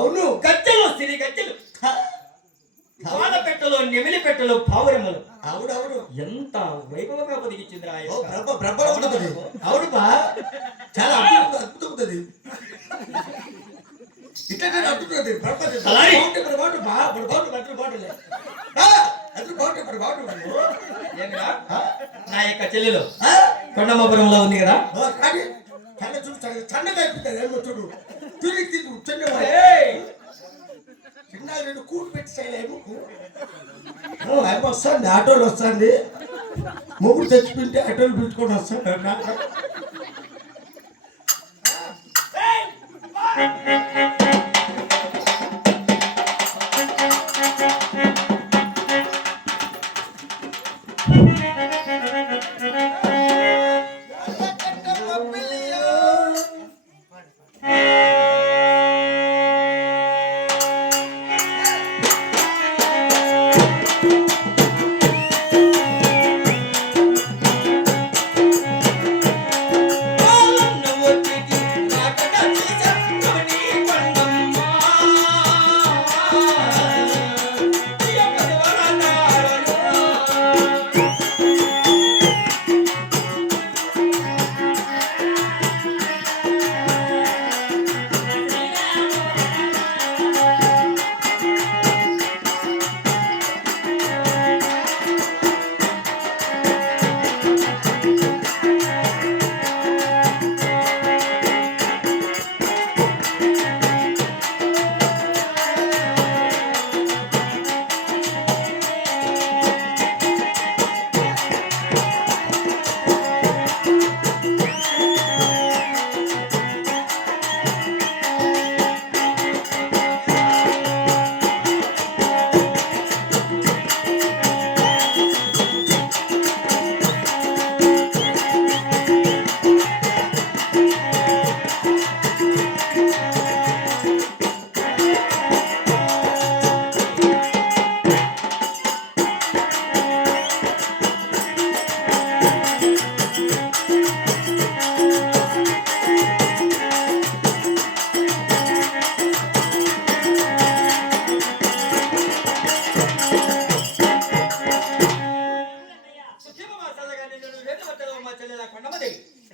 అవును, గజ్జలు సిరి గజ్జలు, పాల పెట్టలు నెమిలి పెట్టలు పావురములు. అవునవును, ఎంత వైభవంగా పొదిగించిందిరా. అవును బా, చాలా అద్భుతమవుతుంది. ఇట్లా అద్భుతుంది. నా యొక్క చెల్లెలు కొండమ్మపురంలో ఉంది కదా, చన్నగా చూడు చిన్న చిన్న కూడు పెట్టి వస్తుంది, ఆటోలు వస్తుంది. మొగుడు తెచ్చిపోతే ఆటోలు పిలుచుకొని వస్తాడు.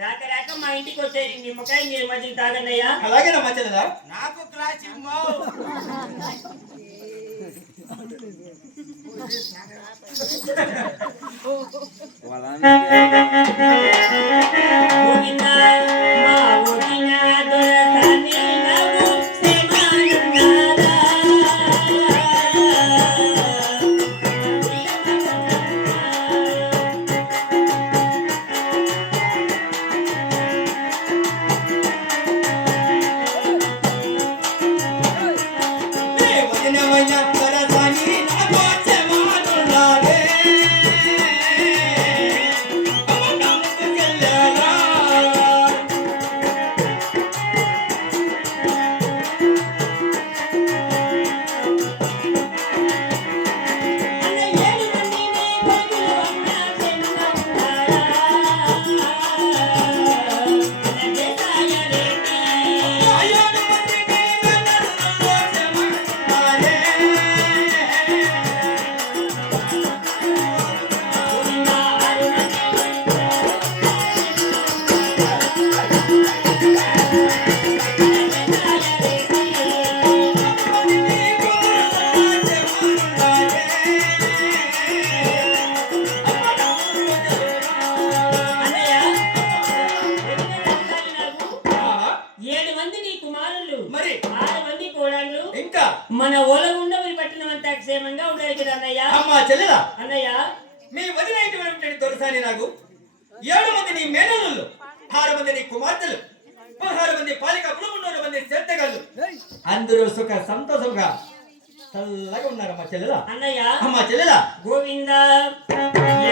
రాక రాక మా ఇంటికి వచ్చేది నిమ్మకాయ నీరు మజ్జిగ తాగన్నయ్యా. అలాగే నమ్మ చెల్లెలా, నాకు క్లాస్ ఇమ్మో. మన ఓలగుండవరి పట్టణం అంతా క్షేమంగా ఉండాలి కదా అన్నయ్య. అమ్మా చెల్లెలా, అన్నయ్య మీ వదినైనటువంటి దొరసాని నాకు 7 మంది నీ మేనల్లుళ్ళు, 6 మంది నీ కుమార్తెలు, 16 మంది పాలికలు, 300 మంది సేద్దగాళ్ళు, అందరూ సుఖ సంతోషంగా చల్లగా ఉన్నారమ్మా చెల్లెలా. అన్నయ్య అమ్మా చెల్లెలా, గోవింద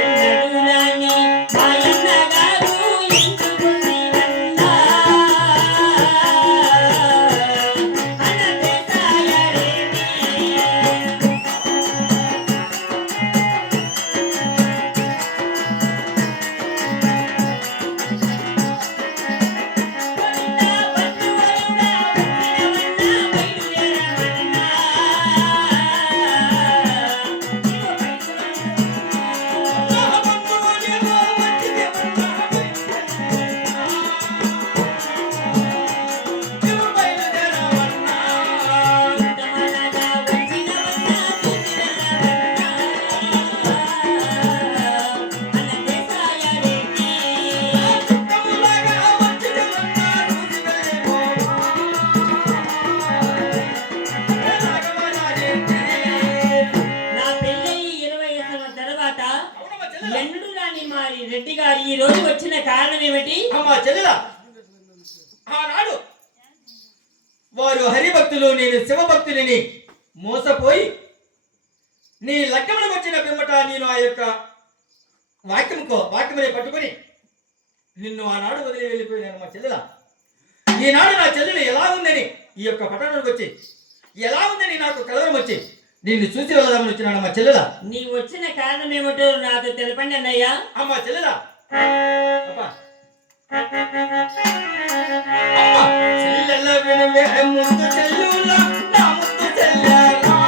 ఎన్నడూ రాని మా అన్నగారు రెడ్డి గారు ఈ రోజు వచ్చిన కారణం ఏమిటి? అమ్మా చెల్లెలా, ఆనాడు వారు హరిభక్తులు, నేను శివభక్తులని మోసపోయి నీ లగ్నములకు వచ్చిన పిమ్మట నేను ఆ యొక్క వాక్యమునే పట్టుకొని నిన్ను ఆనాడు వదిలి వెళ్ళిపోయినాను మా చెల్లెల. ఈనాడు నా చెల్లెలు ఎలా ఉందని ఈ యొక్క పట్టణానికి వచ్చి, ఎలా ఉందని నాకు కలవరం వచ్చి నిన్ను చూసి వెళ్దామని వచ్చినాడు మా చెల్లెల. నీ వచ్చిన కారణం ఏమిటో నాకు తెలపండి అన్నయ్య. అమ్మా చెల్లెల, చెల్లెల వినవే ముందు చెల్లులా, నా ముందు చెల్లెలా.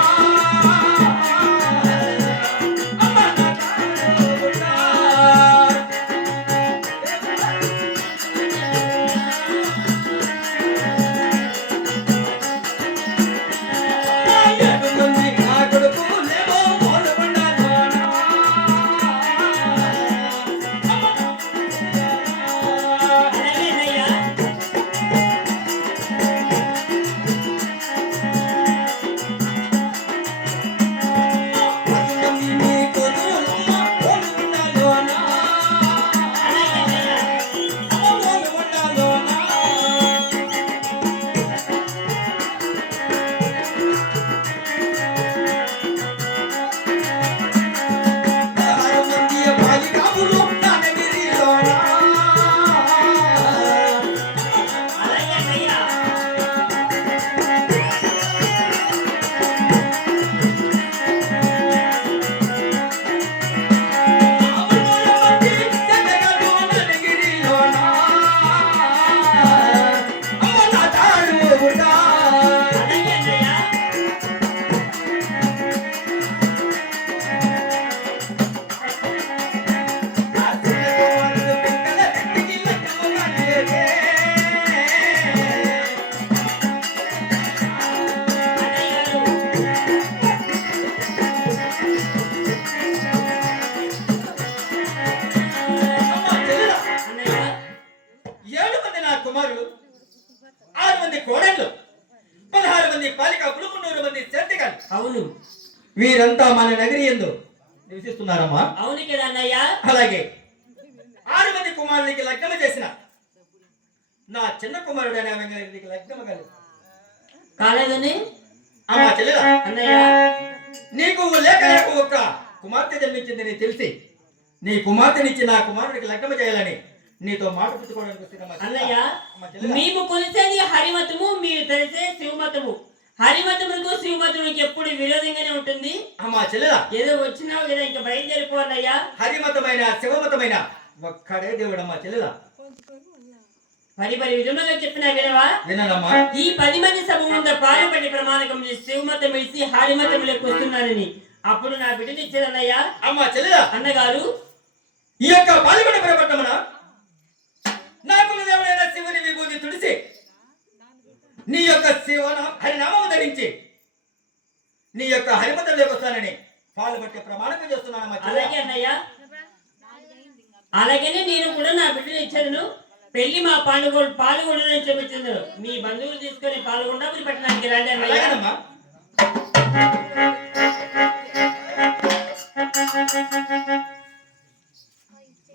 అలాగే అన్నయ్య. అలాగే అన్నయ్య. అలాగే అన్నయ్య. అలాగే అన్నయ్య. అన్నయ్య గారు. అన్నయ్య. 7 మంది నా కుమారులు, 6 మంది కోడళ్ళు, 16 మంది పాలికపులు, 300 మంది సేద్యగాళ్ళు. అవును, వీరంతా మన నగరి యందు నివసిస్తున్నారమ్మా. అవును కదా అన్నయ్య. అలాగే 6 మంది కుమారునికి లగ్నము చేసిన నా చిన్న కుమారుడైన వెంకటరెడ్డికి లగ్నము కాలేదు. కాలేదని అమ్మా చెల్లెల, అన్నయ్య. నీకు లేక ఒక కుమార్తె జన్మించిందని తెలిసి నీ కుమార్తెనిచ్చి నా కుమారుడికి లగ్నము చేయాలని నీతో మాట పుచ్చుకోవడానికి వస్తున్నా అన్నయ్య. మేము కొలిసేది హరిమతము, మీరు తెలిసే శివమతము. హరిమతములకు శివమతములకు ఎప్పుడు విరోధంగానే ఉంటుంది. అమ్మా చెల్లెల, ఏదో వచ్చినావు కదా, ఇంకా బయలుదేరిపో అన్నయ్య. హరిమతమైన శివమతమైన ఒక్కడే దేవుడమ్మా చెల్లెల. మరి విధముగా చెప్పిన వినవా? వినమ్మా. ఈ 10 మంది సభ ముందు పాలుపడి ప్రమాణకం చేసి శివమతం ఇచ్చి హరిమతంలోకి వస్తున్నానని అప్పుడు నా బిడ్డని ఇచ్చేదన్నయ్య. అమ్మా చెల్లెల, అన్నగారు, ఈ యొక్క పాల్గొన పట్టణమున నాకు దేవుడైన శివుని విభూతి తుడిసి నీ యొక్క హరినామము ధరించి నీ యొక్క హరిమతంలోకి వస్తానని పాల్గొట్టే ప్రమాణకం చేస్తున్నానమ్మా చెల్లెల. అలాగే అన్నయ్య. అలాగనే నేను కూడా నా బిడ్డను ఇచ్చాను. పెళ్లి మా పాల్గొనని చెప్పించింది. మీ బంధువులు తీసుకొని పాల్గొండా మీరు పట్టణానికి రండి అన్నయ్య. అలాగేనమ్మా.